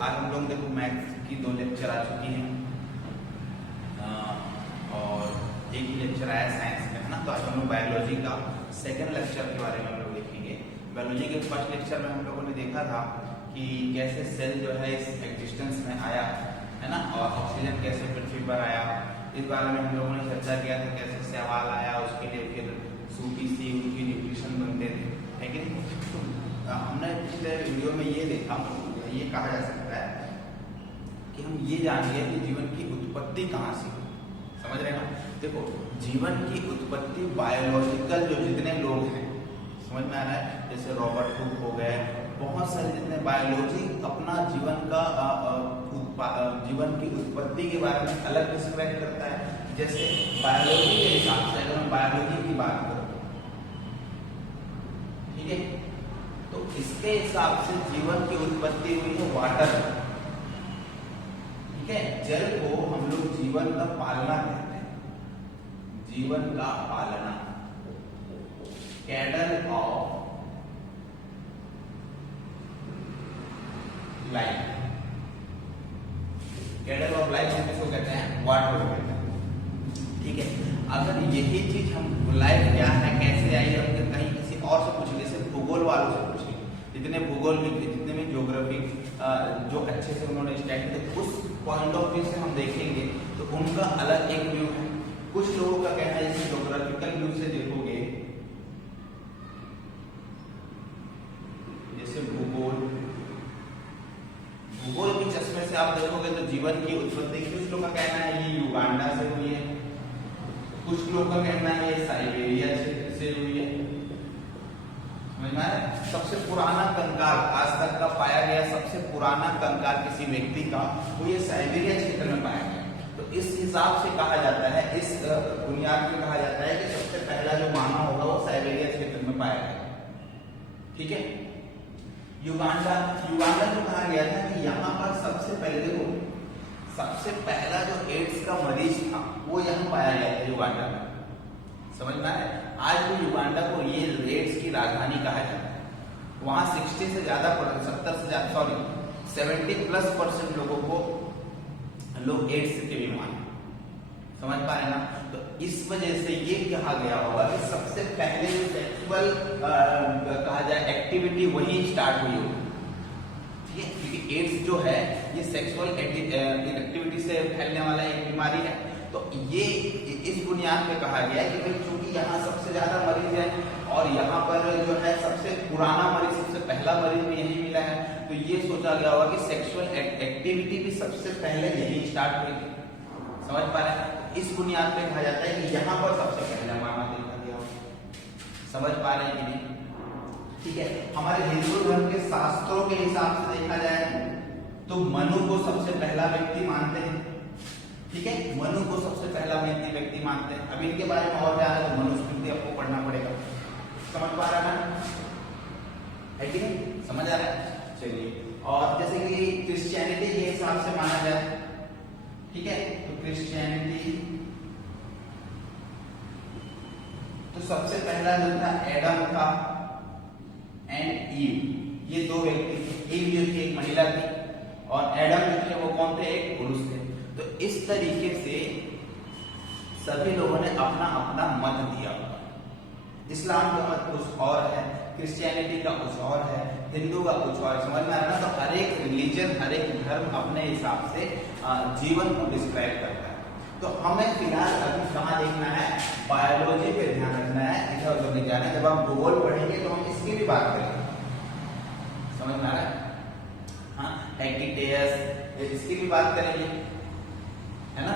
आज हम लोग देखो मैथ्स की 2 लेक्चर आ चुकी हैं और एक ही लेक्चर आया साइंस में, है ना। तो आज हम लोग बायोलॉजी का सेकंड लेक्चर के बारे में हम लोग देखेंगे। बायोलॉजी के फर्स्ट लेक्चर में हम लोगों ने देखा था कि कैसे सेल जो है इस एग्जिस्टेंस में आया, है ना, और ऑक्सीजन कैसे पृथ्वी पर आया। इस बारे में हम लोगों ने चर्चा किया था कैसे सवाल आया, उसके लिए फिर सूपी सी उनकी न्यूट्रिशन बनते थे, है कि नहीं। तो हमने पिछले वीडियो में ये देखा, ये कहा जा सकता है कि हम ये जान गए कि जीवन की उत्पत्ति कहाँ से हुई। समझ रहे हैं ना। देखो जीवन की उत्पत्ति बायोलॉजिकल जो जितने लोग हैं, समझ में आ रहा है, जैसे रॉबर्ट हुक हो गए, बहुत सारे जितने बायोलॉजी अपना जीवन का जीवन की उत्पत्ति के बारे में अलग डिस्क्राइब करता है। जैसे बायोलॉजी के हिसाब से अगर मैं बायोलॉजी की बात करूं, ठीक है, तो इसके हिसाब से जीवन की उत्पत्ति हुई है वाटर, ठीक है। जल को हम लोग जीवन का पालना कहते हैं, जीवन का पालना, cattle of life, cattle of life हम किसको कहते हैं, वाटर को कहते हैं, ठीक है। अगर यही चीज हम लाइफ क्या है, कैसे आई, हम कहीं किसी और से पूछेंगे, जैसे भूगोल वालों से पूछेंगे, जितने भूगोल में जितने भी ज्योग्राफी जो अच्छे से उन्होंने स्टडी किया, उस पॉइंट ऑफ व्यू से हम देखेंगे तो उनका अलग एक व्यू है। कुछ लोगों का कहना है, जैसे ज्योग्राफिकल व्यू से देखोगे, जैसे भूगोल के चश्मे से आप देखोगे तो जीवन की उत्पत्ति कुछ लोगों का कहना है ये युगांडा से हुई है, कुछ लोगों का कहना है ये साइबेरिया क्षेत्र से हुई है। सबसे पुराना कंकाल आज तक का पाया गया, सबसे पुराना कंकाल किसी व्यक्ति का वो ये साइबेरिया क्षेत्र में पाया गया। तो इस हिसाब से कहा जाता है, इस बुनियाद में कहा जाता है कि सबसे पहला जो मानव होगा वो साइबेरिया क्षेत्र में पाया गया, ठीक है। युगांडा जो कहा गया था कि यहाँ पर सबसे पहले देखो, सबसे पहला जो एड्स का मरीज था वो यहाँ पाया गया था युगांडा में, समझ में आया। आज भी युगांडा को ये एड्स की राजधानी कहा जाता है। वहां 60 से ज्यादा 70+ लोगों को लोग एड्स के बीमार, समझ पा रहे ना। तो इस वजह से ये कहा गया होगा कि सबसे पहले जो सेक्सुअल कहा जाए एक्टिविटी वही स्टार्ट हुई होगी, ठीक है, क्योंकि एड्स जो है ये सेक्सुअल एक्टिविटी से फैलने वाला एक बीमारी है। तो ये इस बुनियाद पे कहा गया है कि भाई चूंकि यहाँ सबसे ज्यादा मरीज है और यहाँ पर जो है सबसे पुराना मरीज, सबसे पहला मरीज भी यही मिला है, तो ये सोचा गया होगा कि सेक्सुअल एक्टिविटी भी सबसे पहले यही स्टार्ट हुई थी, समझ पा रहे हैं। इस बुनियाद पे कहा जाता है कि यहाँ पर सबसे पहला मानव देखा गया, समझ पा रहे हैं कि नहीं, ठीक है। हमारे हिंदू धर्म के शास्त्रों के हिसाब से देखा जाए तो मनु को सबसे पहला व्यक्ति मानते हैं, ठीक है, मनु को सबसे पहला व्यक्ति मानते हैं। अभी इनके बारे में और जाना है तो मनुस्मृति आपको पढ़ना पड़ेगा, समझ पा रहा है कि नहीं, समझ आ रहा है। चलिए, और जैसे कि क्रिश्चियनिटी के हिसाब से माना जाए, ठीक है, तो क्रिश्चियनिटी तो सबसे पहला जो था एडम था एंड ईव, ये 2 व्यक्ति थे। ईव जो थी एक महिला थी और एडम जो थे वो कौन थे, एक पुरुष थे। तो इस तरीके से सभी लोगों ने अपना अपना मत दिया। इस्लाम का मत कुछ और है, क्रिश्चियनिटी का कुछ और है, हिंदू का कुछ और, समझ में आ रहा है ना। तो हर एक रिलीजन, हर एक धर्म अपने हिसाब से जीवन को डिस्क्राइब करता है। तो हमें फिलहाल अभी कहाँ देखना है, बायोलॉजी पे ध्यान रखना है, इधर उधर नहीं जाना है। जब आप भूगोल पढ़ेंगे तो हम इसकी भी बात करेंगे, समझ में आ रहा है, हाँ, हेक्टिटेयस इसकी भी बात करेंगे, है ना।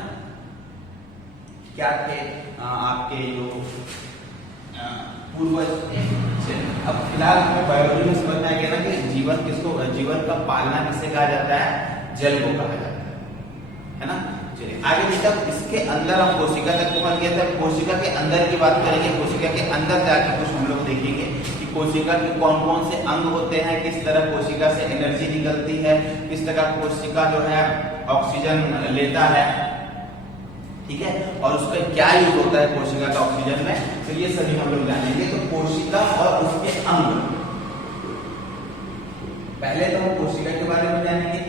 क्या थे आपके जो पूर्वज थे। अब फिलहाल हमें बायोलॉजी में समझ में आ गया ना कि जीवन का पालना किसे कहा जाता है, जल को कहा जाता है ना। चलिए आगे देखते हैं, इसके अंदर हम कोशिका तक पहुंच गए थे। कोशिका के अंदर की बात करेंगे, कोशिका के अंदर जाके कुछ हम लोग देखेंगे कि कोशिका के कौन कौन से अंग होते हैं, किस तरह कोशिका से एनर्जी निकलती है, किस तरह कोशिका जो है ऑक्सीजन लेता है, ठीक है, और उसका क्या यूज होता है कोशिका का ऑक्सीजन में, तो ये सभी हम लोग जानेंगे। तो कोशिका और उसके अंग, पहले तो हम कोशिका के बारे में जानेंगे,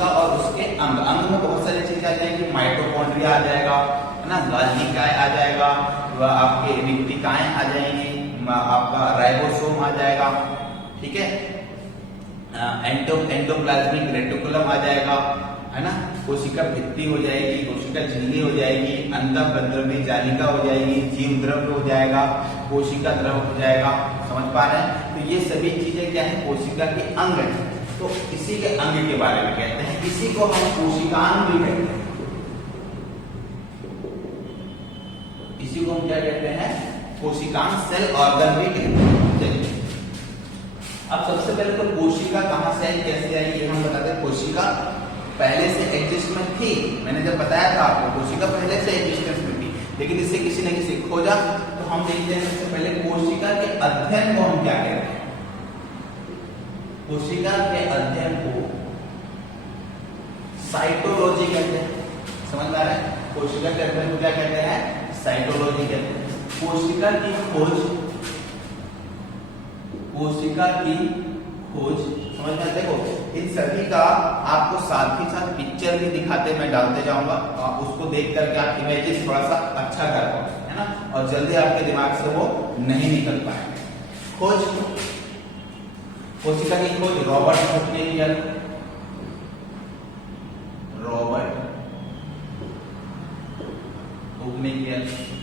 कोशिका और उसके अंग, अंग में बहुत सारी चीजें आ जाएंगी, माइटोकॉन्ड्रिया आ जाएगा, है ना, गाल्गी काय आ जाएगा, आपके रिक्तिकाएं आ जाएंगी, आपका राइबोसोम आ जाएगा, ठीक है, एंडोप्लाज्मिक रेटिकुलम आ जाएगा, है ना, कोशिका भित्ति हो जाएगी, कोशिका झिल्ली हो जाएगी, अंतःप्रद्रव्य जालिका हो जाएगी, जीव द्रव्य हो जाएगा, कोशिका द्रव हो जाएगा। समझ पा रहे हैं? तो ये सभी चीजें क्या है, कोशिका के अंग है। तो इसी के अंग के बारे में कहते हैं, इसी को हम कोशिकांग भी कहते हैं। इसी को हम क्या कहते हैं, कोशिकांग, सेल ऑर्गन भी कहते हैं। चलिए अब सबसे पहले तो कोशिका कहां से आई, कैसे आई, ये हम बताते हैं। कोशिका पहले से एग्जिस्ट में थी, मैंने जब बताया था आपको, कोशिका पहले से एग्जिस्टेंस में थी, लेकिन इसे किसी न किसी खोजा। तो हम देखते हैं सबसे पहले कोशिका के अध्ययन को हम क्या कहते हैं। कोशिका के अध्ययन को साइटोलॉजी कहते हैं। समझ में आ रहा है? कोशिका के अध्ययन को क्या कहते हैं, साइटोलॉजी कहते हैं। कोशिका की खोज, कोशिका की खोज, समझ में? देखो इन सभी का आपको साथ ही साथ पिक्चर भी दिखाते मैं डालते जाऊंगा, आप उसको देख करके आप इमेजेस थोड़ा सा अच्छा कर पाओ, है ना, और जल्दी आपके दिमाग से वो नहीं निकल पाएंगे। खोज, कोशिका की खोज रॉबर्ट हुक ने किया। रॉबर्ट हुक ने किया,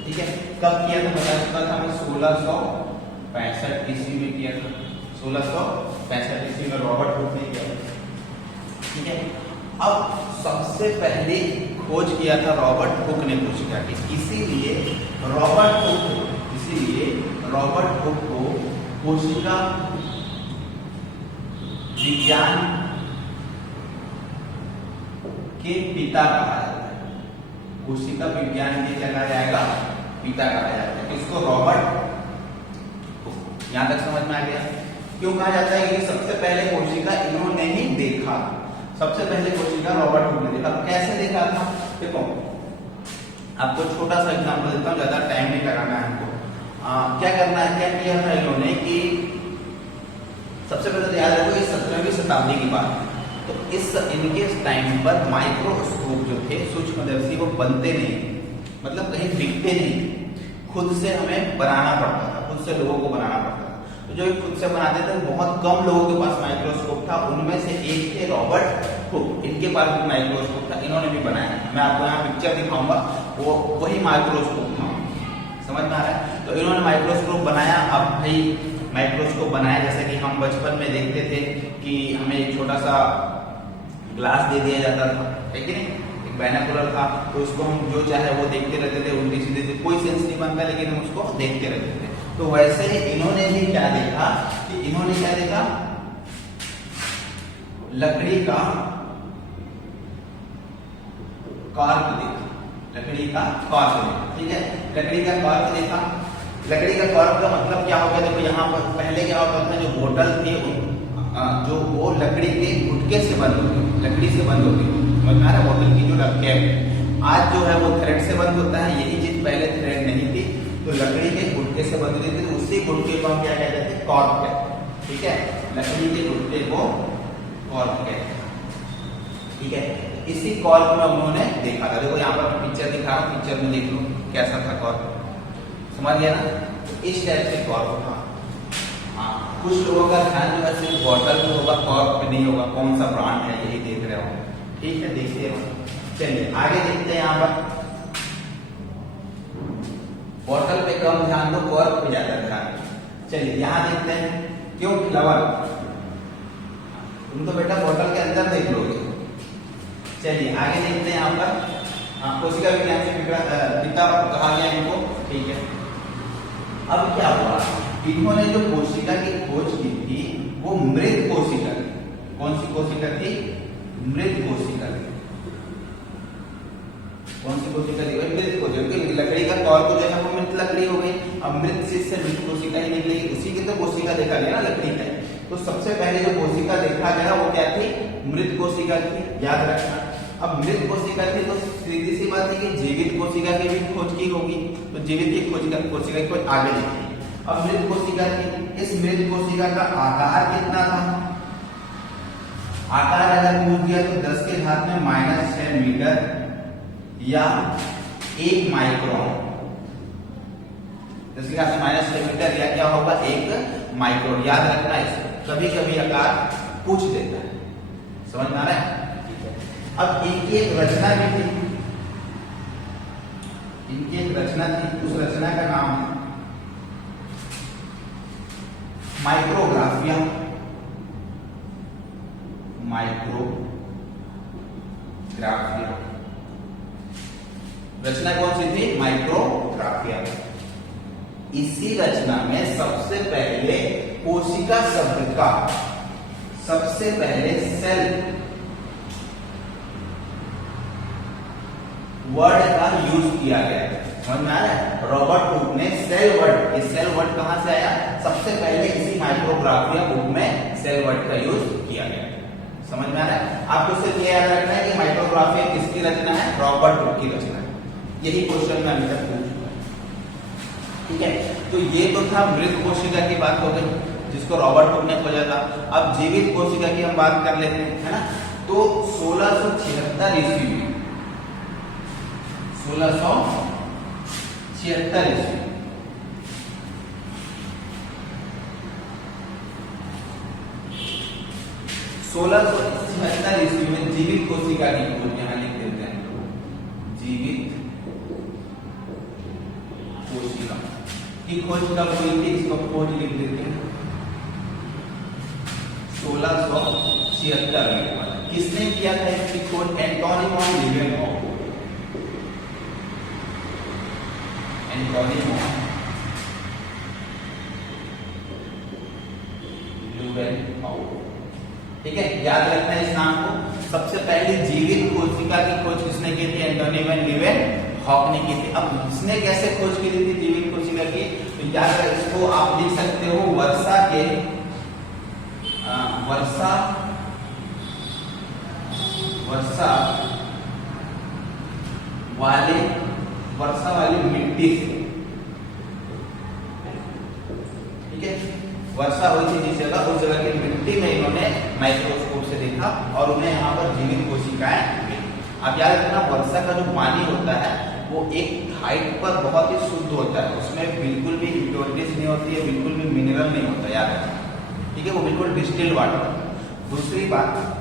ठीक है। कब किया था बता चुका था मैं, 1665 ईस्वी में किया था। 1665 ईस्वी में रॉबर्ट हुक ने किया, ठीक है। अब सबसे पहले खोज किया था रॉबर्ट हुक ने कोशिका की, इसीलिए रॉबर्ट हुक को कोशिका विज्ञान के पिता कहा जाता है। कोशिका विज्ञान के क्या कहा जाएगा, पिता कहा जाता है। इसको रॉबर्ट, यहां तक समझ में आ गया? क्यों कहा जाता है कि सबसे पहले कोशिका इन्होंने ही देखा, सबसे पहले कोशिका रॉबर्ट हुक ने देखा। कैसे देखा था, देखो आपको छोटा सा एग्जांपल देता हूं, ज्यादा टाइम नहीं लगाना है हमको। क्या करना है, क्या किया था इन्होंने कि सबसे पहले तो याद रखो ये 17वीं शताब्दी की बात है। तो इस इनके टाइम पर माइक्रोस्कोप जो थे, सूक्ष्मदर्शी, वो बनते नहीं, मतलब कहीं बिकते नहीं, खुद से हमें बनाना पड़ता था, खुद से लोगों को बनाना पड़ता था। तो जो खुद से बनाते थे बहुत कम लोगों के पास माइक्रोस्कोप था, उनमें से एक थे रॉबर्ट हुक, इनके पास भी माइक्रोस्कोप था, इन्होंने भी बनाया। मैं आपको यहाँ पिक्चर दिखाऊंगा, वो वही माइक्रोस्कोप था। समझ में आ रहा है? तो इन्होंने माइक्रोस्कोप बनाया। अब भाई माइक्रोस्कोप बनाया जैसे कि हम बचपन में देखते थे कि हमें एक छोटा सा ग्लास दे दिया जाता था, है कि नहीं, एक बाइनोकुलर था, तो उसको हम जो चाहे वो देखते रहते थे, उल्टी सीधे से कोई सेंस नहीं बनता, लेकिन हम उसको देखते रहते थे। तो वैसे ही इन्होंने भी क्या देखा कि इन्होंने क्या देखा, लकड़ी का कॉर्क देखा, लकड़ी का कॉर्क देखा, ठीक है, लकड़ी का कॉर्क देखा। लकड़ी का कॉर्क का मतलब क्या हो गया, देखो यहाँ पर पहले क्या होता था, जो बोतल थी जो वो लकड़ी के गुटके से बंद होती, लकड़ी से बंद होती, समझ में आ रहा है, बोतल की जो कैप है। आज जो है वो थ्रेड से बंद होता है, यही चीज पहले थ्रेड नहीं थी, तो लकड़ी के गुटके से बंद होती थी। उसी गुटके को हम क्या कहते थे, कॉर्क कहते हैं, ठीक है, लकड़ी के गुटके को कॉर्क कहते हैं, ठीक है। इसी कॉर्क में उन्होंने देखा था, देखो यहाँ पर मैं पिक्चर दिखा रहा हूँ, पिक्चर में देख लो कैसा था कॉर्क, समझ गया ना? तो इस टाइप से कॉर्क था। हाँ, कुछ लोगों का ध्यान जो है सिर्फ बॉटल में होगा, कॉर्क पे नहीं होगा, कौन सा ब्रांड है यही देख रहे हो, ठीक है, देखते हो। चलिए आगे देखते हैं, यहाँ पर बॉटल पे कम ध्यान दो, कॉर्क पे ज्यादा ध्यान। चलिए यहाँ देखते हैं, क्यों फ्लावर, तुम तो बेटा बॉटल के अंदर देख लोगे। चलिए आगे देखते हैं, यहाँ पर कोशिका विज्ञान से पिता कहा गया इनको, ठीक है। अब क्या हुआ, इन्होंने जो कोशिका की खोज की थी वो मृत कोशिका थी। कौन सी कोशिका थी, मृत कोशिका थी। कौन सी कोशिका थी, मृत कोशिका। लकड़ी का कॉर्क जो है वो मृत लकड़ी हो गई, अब मृत चीज से मृत कोशिका ही निकलेगी, उसी की तो कोशिका देखा गया ना, लकड़ी का। तो सबसे पहले जो कोशिका देखा गया वो क्या थी, मृत कोशिका थी, याद रखना। अब मृत कोशिका थी तो सीधी सी बात है कि जीवित कोशिका की भी खोज की होगी, तो जीवित की कोशिका की खोज आगे देखी। अब मृत कोशिका थी, इस मृत कोशिका का आकार कितना था, आकार अगर पूछ दिया तो 10 के घात में -6 मीटर या 1 माइक्रोन, 10 के घात में -6 मीटर या क्या होगा 1 माइक्रोन। याद रखना इसको, कभी कभी आकार पूछ देता है, समझ में आ रहा है? अब इनकी एक रचना भी थी, इनकी एक रचना थी, उस रचना का नाम है माइक्रोग्राफिया। माइक्रोग्राफिया रचना कौन सी थी? माइक्रोग्राफिया। इसी रचना में सबसे पहले कोशिका शब्द का, सबसे पहले सेल वर्ड का यूज किया गया। समझ में आ रहा है? रॉबर्ट हुक ने सेल वर्ड, ये सेल वर्ड कहां से आया? सबसे पहले इसी माइक्रोग्राफिया बुक में सेल वर्ड का यूज किया गया। समझ में आ रहा है? आपको सिर्फ ये याद रखना है कि माइक्रोग्राफिया किसकी रचना है? रॉबर्ट हुक की रचना है। यही क्वेश्चन में अभी तक पूछ चुका है, ठीक है? तो ये तो था मृत कोशिका की बात हो गई, जिसको रॉबर्ट हुक ने खोजा था। अब जीवित कोशिका की हम बात कर लेते हैं, है ना? तो 1676 ईस्वी में, 1676 ईस्वी 1676 ईस्वी में जीवित कोशिका की खोज, यहां लिख देते हैं, जीवित कोशिका की खोज कब हुई थी? इसको खोज लिख देते हैं 1676 में। किसने किया था इसकी खोज? Antonie van Leeuwenhoek. Antonie van Leeuwenhoek, ठीक है? याद रखना है इस नाम को। सबसे पहले जीवित कोशिका की खोज किसने की थी? एंटोनी वॉन लीवेनहॉफ ने की थी। अब इसने कैसे खोज की थी जीवित कोशिका की? तो याद रख, इसको आप लिख सकते हो वर्षा के वर्षा वाली मिट्टी से, ठीक है? वर्षा हुई थी जिस जगह, उस जगह की मिट्टी में इन्होंने माइक्रोस्कोप से देखा और उन्हें यहाँ पर जीवित कोशिकाएं मिली। अब याद रखना, वर्षा का जो पानी होता है वो एक हाइट पर बहुत ही शुद्ध होता है, उसमें बिल्कुल भी इम्प्योरिटीज नहीं होती है, बिल्कुल भी मिनरल नहीं होता, याद रखना, ठीक है? वो बिल्कुल डिस्टिल्ड वाटर। दूसरी बात,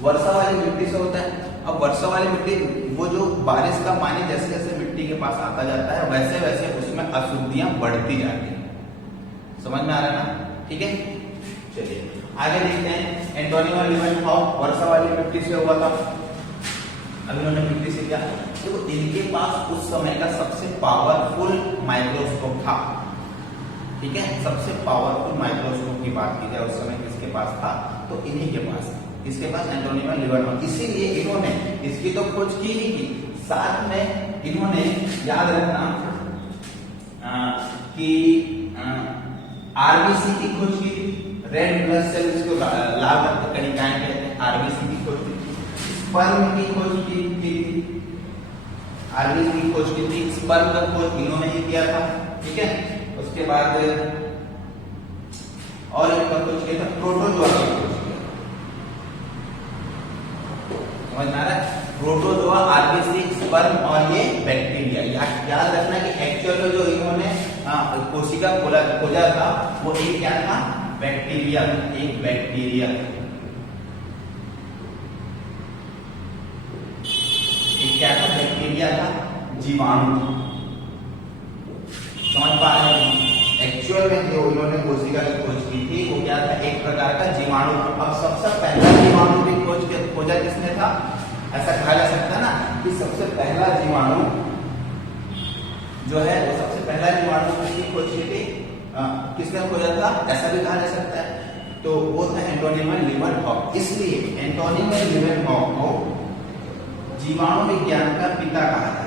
वर्षा वाली मिट्टी से होता है। अब वर्षा वाली मिट्टी, वो जो बारिश का पानी जैसे जैसे मिट्टी के पास आता जाता है, वैसे वैसे उसमें अशुद्धियां बढ़ती जाती हैं। समझ में आ रहा है ना? ठीक है, चलिए आगे देखते हैं। एंटोनी वॉन लीवेनहॉफ वर्षा वाली मिट्टी से हुआ था। अब इन्होंने मिट्टी से क्या, तो इनके पास उस समय का सबसे पावरफुल माइक्रोस्कोप था, ठीक है? सबसे पावरफुल माइक्रोस्कोप की बात की जाए उस समय किसके पास था? तो इन्हीं के पास। किसके पास? एंटोनी वॉन लीवेनहॉफ। इसीलिए इन्होंने इसकी तो खोज की ही की, साथ में इन्होंने याद रखना कि आरबीसी की खोज की थी, रेड ब्लड सेल, जिसको लाल रक्त कणिकाएं कहते हैं, आरबीसी की खोज की थी। स्पर्म की खोज की थी, आरबीसी की खोज की थी। स्पर्म का खोज इन्होंने ही किया था, ठीक है? उसके बाद और एक खोज किया था, प्रोटोजोआ की खोज किया। समझ में आ रहा है? प्रोटोजोआ, आरबीसी, स्पर्म और ये बैक्टीरिया। याद रखना कि एक्चुअल में जो इन्होंने कोशिका खोजा था वो एक क्या था? बैक्टीरिया, एक बैक्टीरिया, एक क्या था? बैक्टीरिया था, जीवाणु। समझ पा रहे हैं? एक्चुअल में जो उन्होंने कोशिका की खोज की थी वो क्या था? एक प्रकार का जीवाणु। अब सबसे पहला जीवाणु भी खोजा किसने था? ऐसा कहा जा सकता है ना कि सबसे पहला जीवाणु जो है, वो सबसे पहला जीवाणु किसकी खोज की थी? किसने खोजा था? ऐसा भी कहा जा सकता है। तो वो था एंटोनी वॉन लीवेनहॉफ। इसलिए एंटोनी वॉन लीवेनहॉफ को जीवाणु विज्ञान का पिता कहा जाता है।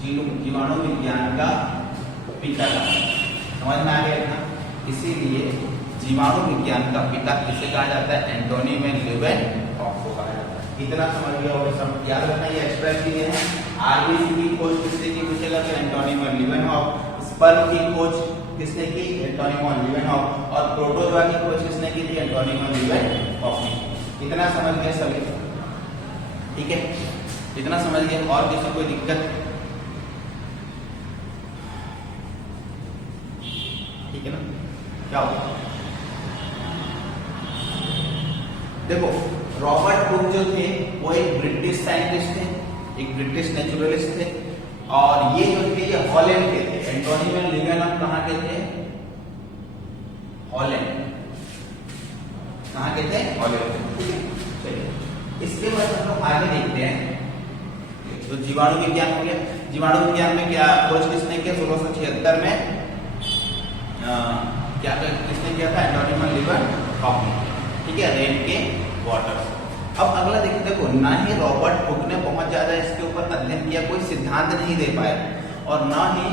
जीवाणु विज्ञान का पिता कहा, समझ में आ गया ना? इसीलिए जीवाणु विज्ञान का पिता किसे कहा जाता है? एंटोनी वॉन लीवेनहॉफ को कहा जाता है। इतना समझ गया होगा सब? याद रखना ये एक्सप्रेस किए हैं। आरबीसी की खोज किससे की पूछेगा? तो एंटोनी वॉन लीवेनहॉफ। स्पर्म की खोज किसने की? Antonie van Leeuwenhoek. और प्रोटोजोआ की खोज किसने की थी? एंटोनी वॉन लीवेनहॉफ ने। इतना समझ गए सभी? ठीक है, इतना समझ गए। और किसी कोई दिक्कत? ठीक है ना? क्या होगा? देखो, रॉबर्ट हुक जो थे वो एक ब्रिटिश साइंटिस्ट थे, एक ब्रिटिश नेचुरलिस्ट थे। और ये जो थे ये हॉलैंड के थे। एंटोनी वॉन लीवेनहॉफ कहाँ के थे? हॉलैंड। कहाँ के थे? हॉलैंड के। ठीक है, चलिए इसके बाद हम लोग आगे देखते हैं। तो जीवाणु विज्ञान हो गया। जीवाणु विज्ञान में क्या खोज किसने किया? 1676 में क्या किसने किया था? एंटोनी वॉन लीवेनहॉफ ने। ठीक है, रेन के वाटर्स। अब अगला देखो, ना ही रॉबर्ट हुक ने बहुत ज्यादा इसके ऊपर अध्ययन किया, कोई सिद्धांत नहीं दे पाए, और ना ही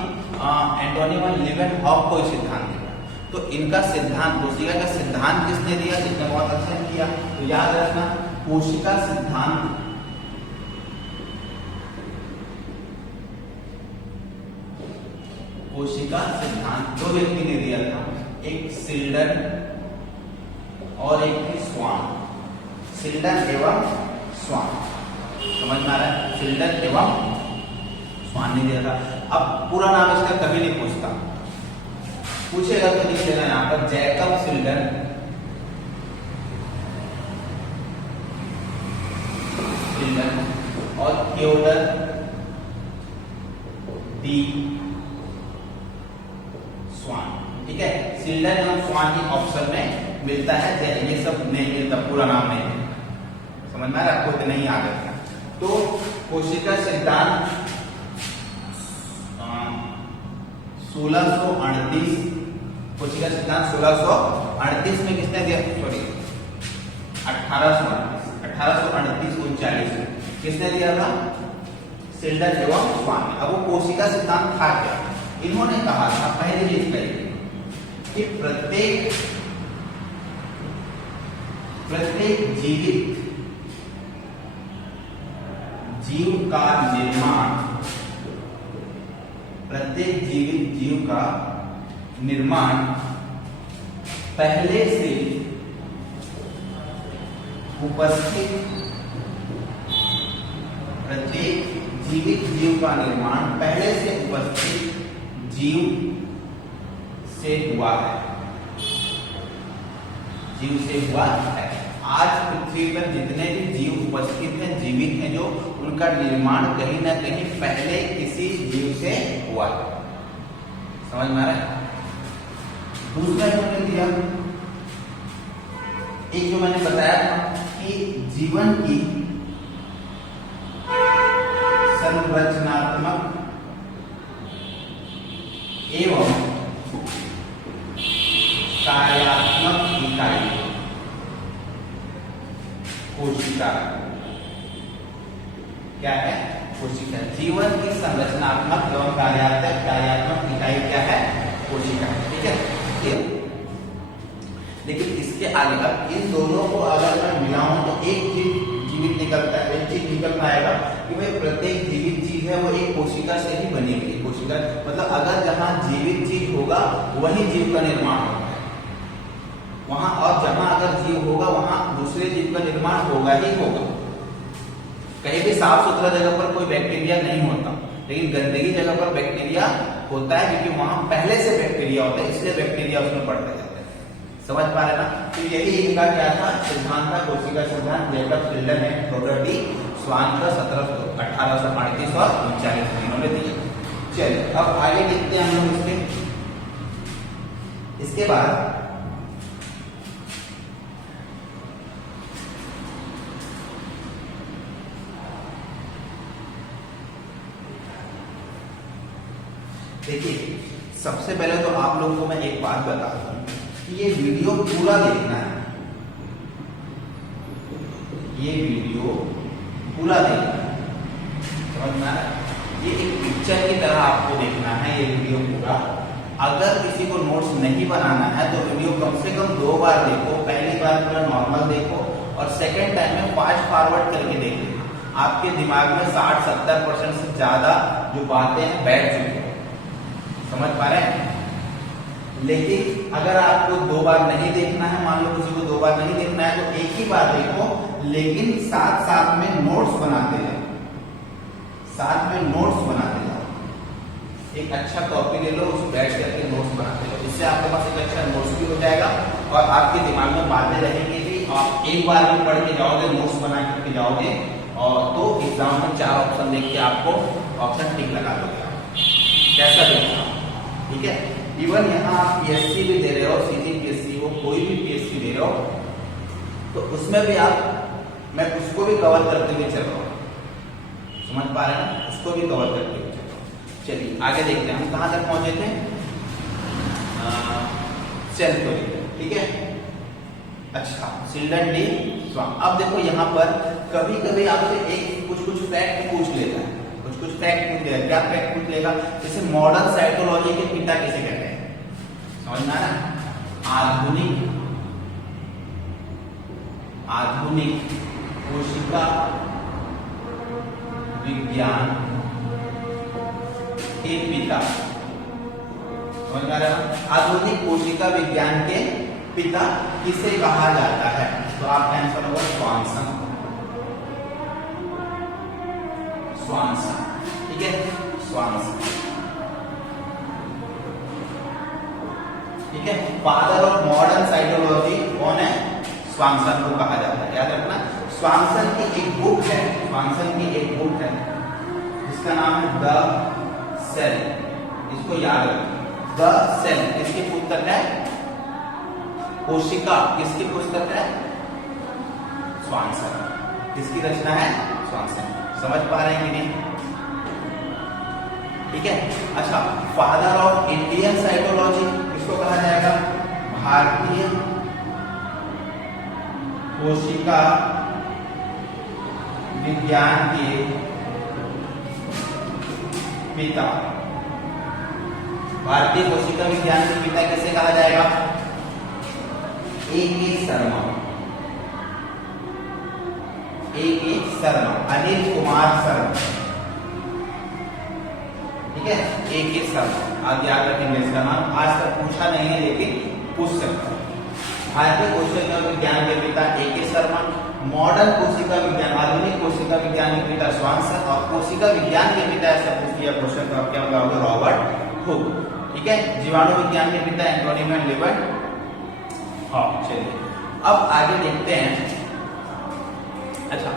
एंटोनी वॉन लीवेनहॉफ कोई सिद्धांत दिया। तो इनका सिद्धांत, कोशिका का सिद्धांत किसने दिया? जिसने बहुत अध्ययन किया। तो याद रखना, कोशिका सिद्धांत दो व्यक्ति ने दिया था, एक सिल्डन और एक थी स्वान। सिल्डन एवं स्वान, समझ में आ रहा है? सिल्डन एवं स्वान ने दिया था। अब पूरा नाम इसका कभी नहीं पूछता, पूछेगा तो लिख देना यहां पर, जैकब सिल्डन और थियोडर डी स्वान। ठीक है, सिल्डन एवं स्वान ही ऑप्शन में मिलता है, ये सब नहीं मिलता, पूरा नाम नहीं है। समझ में आ रहा है? आपको नहीं याद रखना। तो कोशिका सिद्धांत 1638, कोशिका सिद्धांत 1638 में किसने दिया? सॉरी 1838 39 किसने दिया था? सिल्डन एवं स्वान। अब वो कोशिका सिद्धांत था क्या? इन्होंने कहा था, पहली चीज कही कि प्रत्येक जीवित जीव का निर्माण, प्रत्येक जीवित जीव का निर्माण पहले से उपस्थित, प्रत्येक जीवित जीव का निर्माण पहले से उपस्थित जीव से हुआ है, जीव से हुआ है। आज पृथ्वी पर जितने भी जीव उपस्थित हैं, जीवित हैं, जो उनका निर्माण कहीं ना कहीं पहले किसी जीव से हुआ है। समझ में आ रहा है? दूसरा इन्होंने दिया, एक जो मैंने बताया था कि जीवन की संरचनात्मक एवं कार्यात्मक इकाई कोशिका। क्या है? कोशिका। जीवन की संरचनात्मक एवं कार्यात्मक इकाई क्या है? कोशिका। ठीक है, लेकिन इसके आगे अब इन दोनों को अगर मैं मिलाऊं तो एक चीज जीवित निकलता है, एक चीज निकल पाएगा कि भाई प्रत्येक जीवित चीज है वो एक कोशिका से ही बनी हुई। कोशिका मतलब अगर जहां जीवित चीज होगा वही जीव का निर्माण होगा वहां, और जहां अगर जीव होगा वहां दूसरे जीव का निर्माण होगा ही होगा। कहीं भी साफ सुथरा जगह पर कोई बैक्टीरिया नहीं होता, लेकिन गंदगी जगह पर बैक्टीरिया होता है, क्योंकि वहां पहले से बैक्टीरिया होता है, इसलिए बैक्टीरिया उसमें बढ़ते जाते हैं। समझ पा रहे ना? तो यही इनका क्या था? सिद्धांत था, कोशिका सिद्धांत। जैकब सिल्डन है, थियोडर डी स्वान का 1838 और 39 में इन्होंने दिया। चलिए अब आगे देखते हैं हम लोग इसके बाद देखिए, सबसे पहले तो आप लोगों को मैं एक बात बता दूं कि ये वीडियो पूरा देखना है, ये वीडियो पूरा देखना है। समझ में आ रहा है? ये एक पिक्चर की तरह आपको देखना है ये वीडियो पूरा। अगर किसी को नोट्स नहीं बनाना है तो वीडियो कम से कम 2 बार देखो। पहली बार पूरा नॉर्मल देखो और सेकेंड टाइम में फास्ट फॉरवर्ड करके देखो। आपके दिमाग में 60-70% से ज्यादा जो बातें हैं बैठ चुकी है। समझ पा रहे हैं? लेकिन अगर आपको 2 बार नहीं देखना है, मान लो किसी को 2 बार नहीं देखना है तो एक ही बार देखो, लेकिन साथ साथ में नोट्स बनाते जाओ, साथ में नोट्स बनाते जाओ। एक अच्छा कॉपी ले लो, उस बैठ करके नोट्स बनाते जाओ, इससे आपके पास एक अच्छा नोट्स भी हो जाएगा और आपके दिमाग में बातें रहेंगी भी। आप एक बार में पढ़ के जाओगे, नोट्स बना करके जाओगे और तो एग्जाम में 4 ऑप्शन देख के आपको ऑप्शन टिक लगा दोगे, कैसा देखना, ठीक है। इवन यहाँ आप पीएससी भी दे रहे हो, सीधी पीएससी हो, कोई भी पीएससी दे रहे हो, तो उसमें भी मैं उसको भी कवर करते हुए चल रहा हूँ, समझ पा रहे हैं, उसको भी कवर करते हुए चल रहा हूँ। चलिए आगे देखते हैं, हम कहाँ तक पहुंचे थे, सेल थ्योरी, ठीक है। अच्छा, सिल्डन डी स्वाम। अब देखो यहाँ पर कभी कभी आपसे एक कुछ फैक्ट पूछ लेता है, कुछ फैक्ट पूछ लेगा। क्या फैक्ट पूछ लेगा, जैसे मॉडर्न साइकोलॉजी के पिता किसे कहते हैं, समझ में आ रहा है? आधुनिक कोशिका विज्ञान के पिता, समझ में आ रहा है? आधुनिक कोशिका विज्ञान के पिता किसे कहा जाता है, तो आपका आंसर होगा स्वानसन, ठीक है, स्वानसन, ठीक है। फादर ऑफ मॉडर्न साइकोलॉजी कौन है, स्वानसन को कहा जाता है, याद रखना। स्वानसन की एक बुक है, जिसका नाम है द सेल, इसको याद रखना। द सेल किसकी पुस्तक है, कोशिका किसकी पुस्तक है, स्वानसन, किसकी रचना है, स्वानसन। समझ पा रहे हैं कि नहीं, ठीक है। अच्छा, फादर ऑफ इंडियन साइकोलॉजी किसको कहा जाएगा, भारतीय कोशिका विज्ञान के पिता, भारतीय कोशिका विज्ञान के पिता किसे कहा जाएगा, A.K. शर्मा, A.K. शर्मा, अनिल कुमार शर्मा, ठीक है, A.K. शर्मा। आज याद रखेंगे इसका नाम, आज तक पूछा नहीं है लेकिन पूछ सकता है। भारतीय कोशिका विज्ञान के पिता A.K. शर्मा, मॉडर्न कोशिका विज्ञान, आधुनिक कोशिका विज्ञान के पिता स्वानसन, और कोशिका विज्ञान के पिता ऐसा पूछ लिया क्वेश्चन तो क्या होगा, रॉबर्ट हुक, ठीक है। जीवाणु विज्ञान के पिता एंटोनी वैन लीवेंट। हाँ, चलिए अब आगे देखते हैं। अच्छा,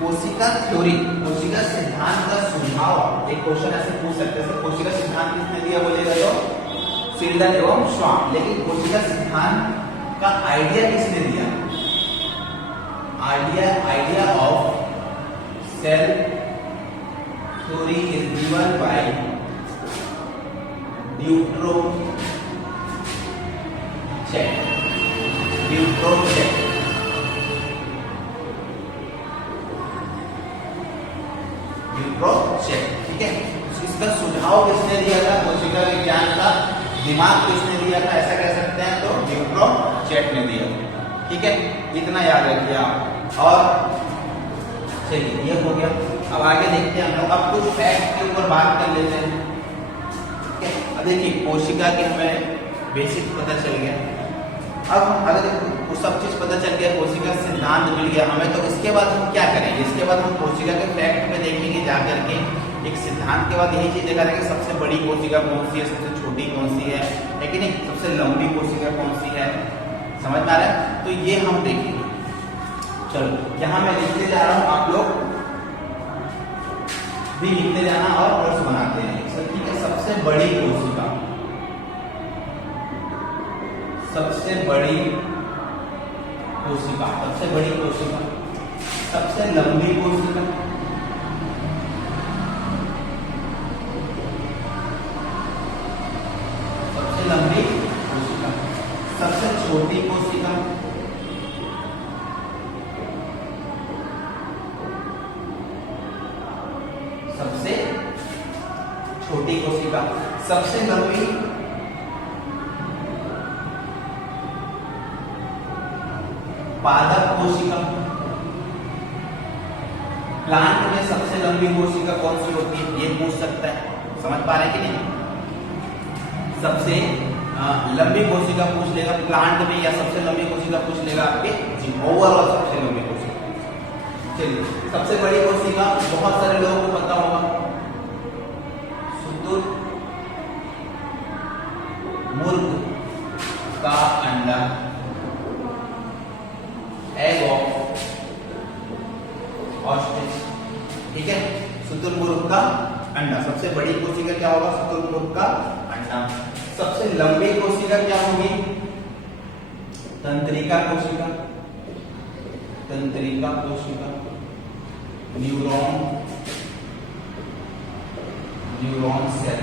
कोशिका थ्योरी, कोशिका सिद्धांत का सुझाव, एक क्वेश्चन ऐसे पूछ सकते हैं, कोशिका सिद्धांत किसने दिया बोलेगा तो सिल्डन एवं स्वाम, लेकिन कोशिका सिद्धांत का आइडिया किसने दिया, idea of cell theory is given by Dutrochet, ठीक है। इसका सुझाव किसने दिया था, कोशिका विज्ञान का दिमाग किसने दिया था, ऐसा कह सकते हैं, तो ड्यूट्रोचेक ने दिया, ठीक है। इतना याद रखिए आप। और चलिए ये हो गया, अब आगे देखते हैं हम लोग, अब कुछ फैक्ट के ऊपर बात कर लेते हैं, ठीक है। अब देखिए कोशिका के हमें बेसिक पता चल गया, अब अगर वो सब चीज पता चल गया, कोशिका सिद्धांत मिल गया हमें, तो इसके बाद हम क्या करेंगे, इसके बाद हम कोशिका के फैक्ट में देखेंगे जाकर के। एक सिद्धांत के बाद यही चीज देखा जाएगा, सबसे बड़ी कोशिका कौन सी है, सबसे छोटी कौन सी है, लेकिन सबसे लंबी कोशिका कौन सी है, समझ में आ रहा है, तो ये हम देखेंगे। चलो यहाँ मैं लिखते जा रहा हूँ, आप लोग भी लिखते जाना और नोट्स बनाते हैं, ठीक है। सबसे बड़ी कोशिका, सबसे बड़ी कोशिका, सबसे बड़ी कोशिका, सबसे लंबी कोशिका, सबसे लंबी कोशिका, सबसे छोटी कोशिका, सबसे छोटी कोशिका, सबसे लंबी पादप कोशिका। प्लांट में सबसे लंबी कोशिका कौन सी होती है, ये पूछ सकता है, समझ पा रहे हैं कि नहीं। सबसे लंबी कोशिका पूछ लेगा प्लांट में, या सबसे लंबी कोशिका पूछ लेगा आपके ओवरऑल सबसे लंबी कोशिका। चलिए, सबसे बड़ी कोशिका बहुत सारे लोगों को पता होगा, शुतुरमुर्ग का अंडा, एग ऑफ ऑस्ट्रिच। ठीक है, शुतुरमुर्ग का अंडा सबसे बड़ी कोशिका क्या होगा? शुतुरमुर्ग का अंडा। सबसे लंबी कोशिका क्या होगी? तंत्रिका कोशिका, तंत्रिका कोशिका, neuron, neuron cell,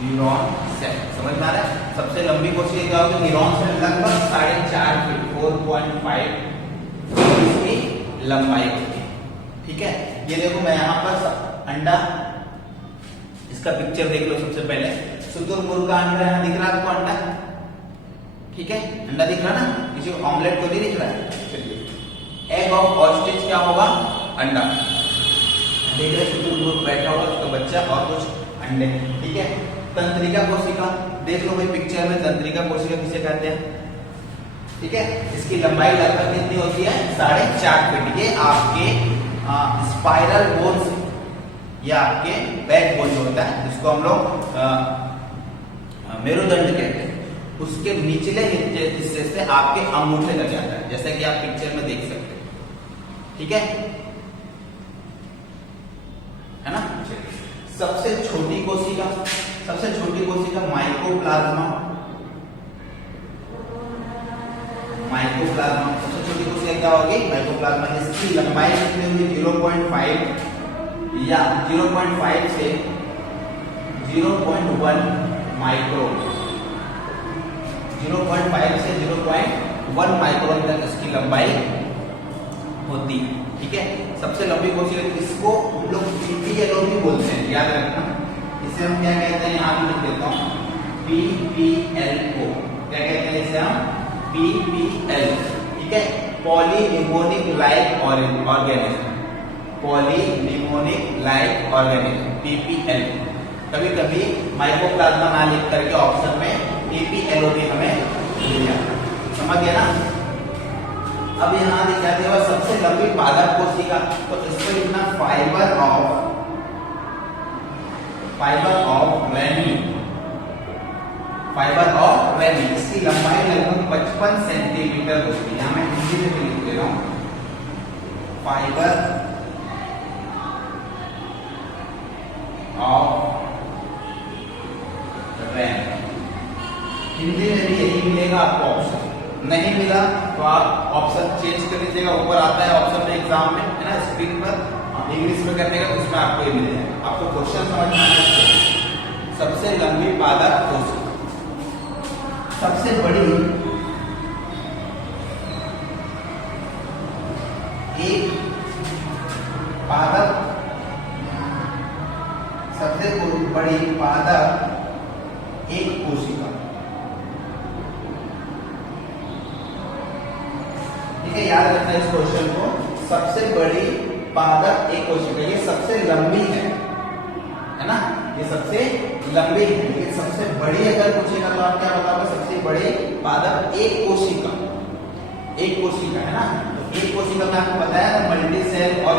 neuron cell. समझ में आ रहा है? सबसे लंबी कोशिका क्या होगी? न्यूरॉन सेल, लगभग 4.5 फीट, 4.5 इसकी लंबाई होगी। ठीक है, ये देखो मैं यहाँ पर अंडा, इसका पिक्चर देख लो सबसे पहले। शुतुरमुर्ग का अंडा यहाँ दिख रहा है आपको? अंडा, ठीक है, अंडा दिख रहा ना, किसी को ऑमलेट तो नहीं दिख रहा है। चलिए, एग ऑफ ऑस्ट्रिच क्या होगा? अंडा। देख रहे शुतुरमुर्ग बैठा हुआ, उसका बच्चा और कुछ अंडे। ठीक है, तंत्रिका कोशिका देख लो भाई पिक्चर में, तंत्रिका कोशिका किसे कहते हैं? ठीक है, इसकी लंबाई लगभग कितनी होती है? 4.5 फीट। ये आपके स्पाइरल बोन्स या आपके बैक बोन जो होता है, जिसको हम लोग मेरुदंड कहते हैं, उसके निचले हिस्से से आपके अंगूठे लग जाता है, जैसा कि आप पिक्चर में देख सकते हैं। ठीक है ना? सबसे छोटी कोशिका, सबसे छोटी कोशिका माइकोप्लाज्मा, माइकोप्लाज्मा सबसे छोटी कोशिका क्या होगी? माइकोप्लाज्मा। इसकी लंबाई कितनी होगी? 0.5 या 0.5 से 0.1 माइक्रोन, 0.5 से 0.1 माइक्रोन तक इसकी लंबाई होती है। ठीक है, सबसे लंबी कोशिका, इसको हम लोग PPLO भी बोलते हैं, याद रखना। इसे हम क्या कहते हैं? यहाँ भी लिख देता हूँ, PPLO। क्या कहते हैं इसे हम? PPL। ठीक है, pleuropneumonia like organism, pleuropneumonia like organism, PPL। कभी कभी माइकोप्लाज्मा ना लिख करके ऑप्शन में PPLO भी हमें मिल जाता है। समझ गया ना? अब यहाँ दिखा दिया सबसे लंबी पादप कोशिका, तो इसको लिखना फाइबर ऑफ रेनी, फाइबर ऑफ रेनी। इसकी लंबाई लगभग 55 सेंटीमीटर होती है। यहाँ मैं हिंदी में भी लिख दे रहा हूँ, फाइबर ऑफ रेनी। हिंदी में भी यही मिलेगा आपको ऑप्शन। नहीं मिला तो आप ऑप्शन चेंज कर लीजिएगा, ऊपर आता है ऑप्शन में एग्जाम में, है ना, स्क्रीन पर इंग्लिश में करने का, उसमें आपको ये मिलेगा। आपको क्वेश्चन समझ में आना चाहिए। सबसे लंबी पादप कोशिका, सबसे बड़ी एक पादप, सबसे बड़ी पादप एक कोशिका। ठीक है, याद रखना इस क्वेश्चन को। सबसे बड़ी पादप एक कोशिका, ये सबसे लंबी है ना, ये सबसे लंबी है। लेकिन सबसे बड़ी अगर पूछेगा तो आप क्या बताओगे? सबसे बड़ी पादप एक कोशिका, एक कोशिका है ना। तो एक कोशिका में आपको बताया ना, मल्टी सेल और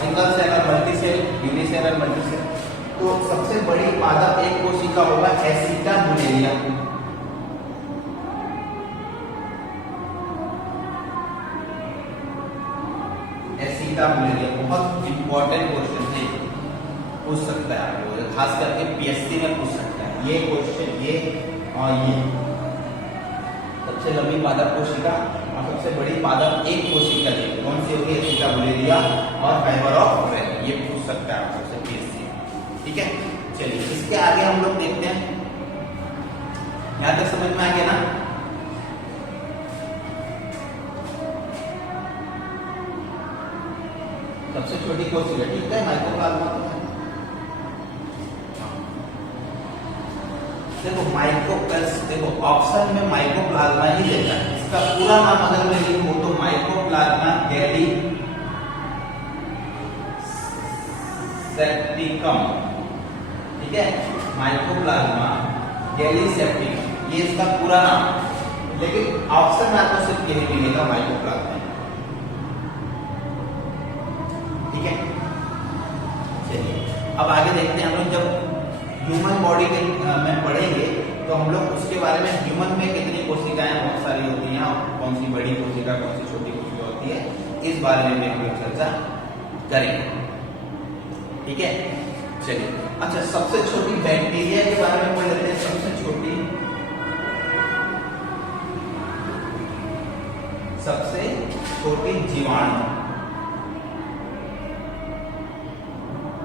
सिंगल सेल और मल्टी सेल, यूनिसेल और मल्टी सेल। तो सबसे बड़ी पादप एक कोशिका होगा एसिटा बुलेरिया। एसिटा बुलेरिया बहुत इंपॉर्टेंट क्वेश्चन है, पूछ सकता है आपको, खास करके PSC में पूछ सकता है ये क्वेश्चन, ये और ये। सबसे लंबी पादप कोशिका और सबसे बड़ी पादप एक कोशिका है, कौन सी होगी? एसिटा बुलेरिया और फाइबर ऑफ रेनी, ये पूछ सकता है आपको PSC। ठीक है, चलिए इसके आगे हम लोग देखते हैं। यहां तक समझ में आ गया ना? सबसे छोटी कोशिका, ठीक है, माइकोप्लाज्मा तो है। देखो ऑप्शन में माइकोप्लाज्मा ही देता है। इसका पूरा नाम अगर मैं लिखूं तो माइकोप्लाज्मा गैलीसेप्टिकम। ठीक है, माइकोप्लाज्मा गैलीसेप्टिकम, ये इसका पूरा नाम है, लेकिन ऑप्शन में आपको सिर्फ यही मिलेगा माइकोप्लाज्मा। ठीक है, चलिए अब आगे देखते हैं। हम लोग जब ह्यूमन बॉडी के में पढ़ेंगे तो हम लोग उसके बारे में ह्यूमन में कितनी कोशिकाएं बहुत सारी होती हैं, कौन सी बड़ी कोशिका कौन सी छोटी कोशिका होती है, इस बारे में भी हम लोग चर्चा करेंगे। ठीक है, चलिए अच्छा सबसे छोटी बैक्टीरिया के बारे में पढ़ लेते हैं। सबसे छोटी जीवाणु,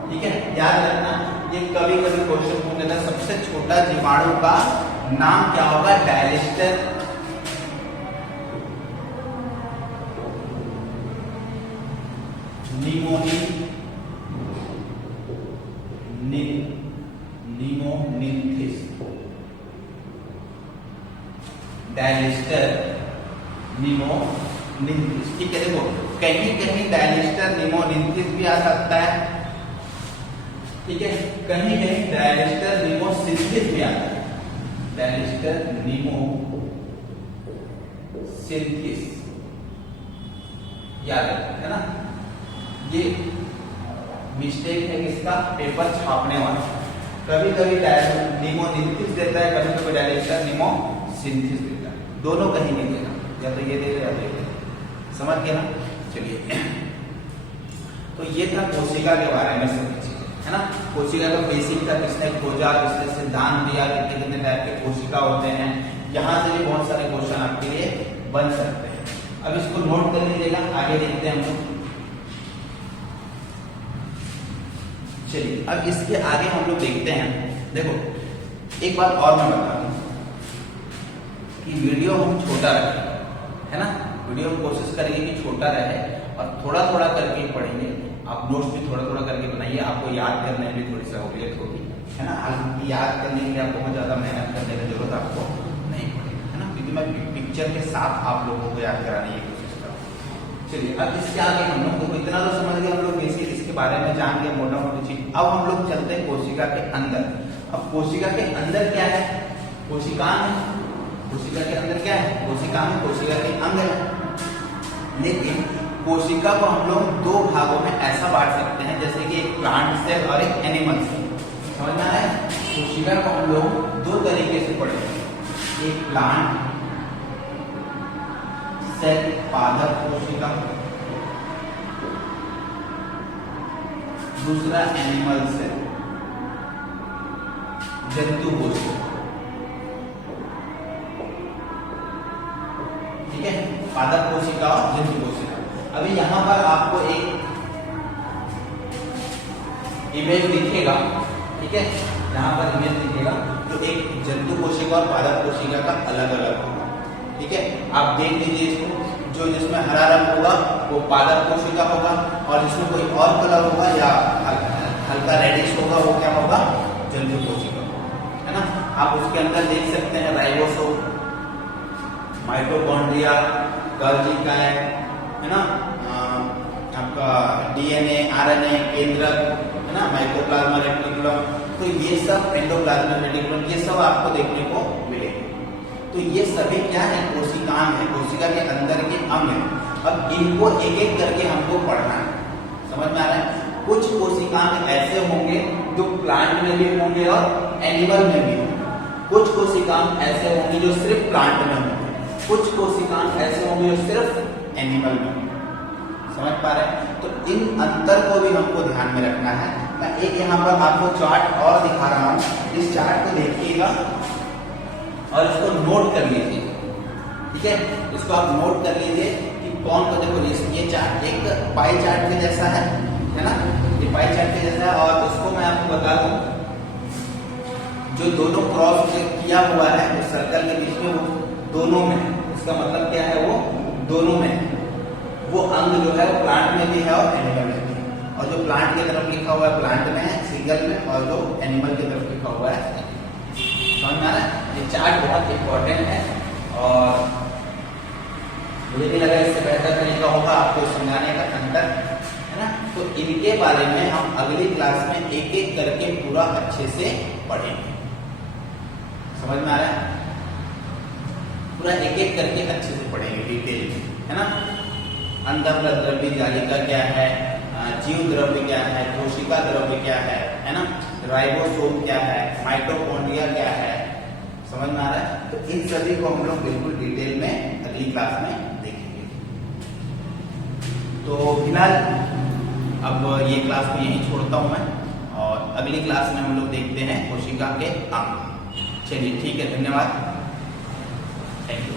ठीक है, याद रखना ये कभी कभी क्वेश्चन पूछता है सबसे छोटा जीवाणु का नाम क्या होगा, डायलिस्टर निमोनिंथिस, डायलिस्टर निमोनिंथिस। ठीक है, देखो कहीं कहीं डायलिस्टर निमोनिंथिस भी आ सकता है, ठीक है, कहीं कहीं डायलिस्टर निमोसिंथिस भी आता है, डायलिस्टर निमोसिंथिस याद रखना है ना। ये मिस्टेक है किसका, पेपर छापने वाला, कभी कभी निमोनिंथिस देता है, कभी कभी डायलिस्टर निमोसिंथिस देता है, दोनों कहीं नहीं देगा, या तो ये देगा या तो ये देगा, समझ गए ना। चलिए तो ये था कोशिका के बारे में सब चीजें, है ना। कोशिका का बेसिक का किसने खोजा, किसने सिद्धांत दिया, कितने कितने टाइप के कोशिका होते हैं, यहाँ से भी बहुत सारे क्वेश्चन आपके लिए बन सकते हैं। अब इसको नोट कर लीजिएगा, आगे देखते हैं हम लोग। चलिए अब इसके आगे हम लोग देखते हैं। देखो एक बात और मैं बता दूं कि वीडियो हम छोटा रखें, है ना, वीडियो हम कोशिश करेंगे कि छोटा रहे और थोड़ा थोड़ा करके पढ़ेंगे। आप नोट्स भी थोड़ा थोड़ा करके बनाइए, आपको याद करने में भी थोड़ी सहूलियत होगी, है ना। हालांकि याद करने के लिए आप बहुत ज्यादा मेहनत करने की जरूरत आपको नहीं पड़ेगी, है ना, क्योंकि मैं पिक्चर के साथ आप लोगों को याद कराने की कोशिश करूँगा। चलिए अब इसके आगे हम लोग तो इतना तो समझ गए हम लोग, बेसिक इसके बारे में जान गए मोटा मोटी चीज। अब हम लोग चलते हैं कोशिका के अंदर। अब कोशिका के अंदर क्या है, कोशिकांग है, कोशिका के अंदर क्या है, कोशिकांग, कोशिका के अंग है। लेकिन कोशिका को हम लोग दो भागों में ऐसा बांट सकते हैं, जैसे कि एक प्लांट सेल और एक एनिमल सेल, समझ में आ रहा है। कोशिका को हम लोग दो तरीके से पढ़ेंगे, एक प्लांट सेल पादप कोशिका, दूसरा एनिमल सेल जंतु कोशिका। ठीक है, पादप कोशिका और जंतु कोशिका। अभी यहां पर आपको एक इमेज दिखेगा, ठीक है, यहां पर इमेज दिखेगा, तो एक जंतु कोशिका और पादप कोशिका का अलग अलग होगा। ठीक है, आप देख लीजिए इसको, जो जिसमें हरा रंग होगा वो पादप कोशिका होगा, और जिसमें कोई और कलर होगा या हल्का रेडिश होगा वो क्या होगा, जंतु कोशिका, है ना। आप उसके अंदर देख सकते हैं राइबोसोम, माइटोकॉन्ड्रिया, गोल्गी कैप, है ना, आपका डीएनए, आरएनए केंद्रक, है ना, माइकोप्लाज्मा रेटिकुलम, तो ये सब एंडोप्लाज्मिक रेटिकुलम, ये सब आपको देखने को मिलेगा। तो ये सभी क्या है, कोशिकांग है, कोशिका के अंदर के अंग है। अब इनको एक एक करके हमको पढ़ना है, समझ में आ रहा है। कुछ कोशिकांग ऐसे होंगे जो प्लांट में भी होंगे और एनिमल में भी होंगे, कुछ कोशिकांग ऐसे होंगे जो सिर्फ प्लांट में होंगे, कुछ कोशिकांग ऐसे होंगे जो सिर्फ एनिमल में होंगे, समझ पा रहे हैं। तो इन अंतर को भी हमको ध्यान में रखना है। मैं एक यहाँ पर आपको चार्ट और दिखा रहा हूँ, इस चार्ट को देखिएगा और इसको नोट कर लीजिए, ठीक है, इसको आप नोट कर लीजिए कि कौन को, देखो ये चार्ट एक पाई चार्ट के जैसा है ना, ये पाई चार्ट के जैसा है। और उसको मैं आपको बता दूं, जो दोनों क्रॉस किया हुआ है उस सर्कल के बीच में, वो दोनों में, इसका मतलब क्या है, वो दोनों में, वो अंग जो है वो प्लांट में भी है और एनिमल में भी है। और जो प्लांट की तरफ लिखा हुआ है प्लांट में है सिंगल में, और जो एनिमल की तरफ लिखा हुआ है, समझ में आ रहा है। ये चार्ट बहुत इंपॉर्टेंट है और मुझे नहीं लगा इससे बेहतर तरीका होगा आपको समझाने का अंतर, है ना। तो इनके बारे में हम अगली क्लास में एक एक करके पूरा अच्छे से पढ़ेंगे। समझ में आ रहा है? पूरा एक एक करके अच्छे से पढ़ेंगे डिटेल में, है ना। अंडक द्रव्य जालिका क्या है, जीव द्रव्य क्या है, कोशिका द्रव्य क्या है ना, राइबोसोम क्या है, माइटोकॉन्ड्रिया क्या है। समझ में आ रहा है? तो इन सभी को हम लोग बिल्कुल डिटेल में अगली क्लास में देखेंगे। तो फिलहाल अब ये क्लास में यही छोड़ता हूं मैं, और अगली क्लास में हम लोग देखते हैं कोशिका के अंग। चलिए ठीक है, धन्यवाद, थैंक यू।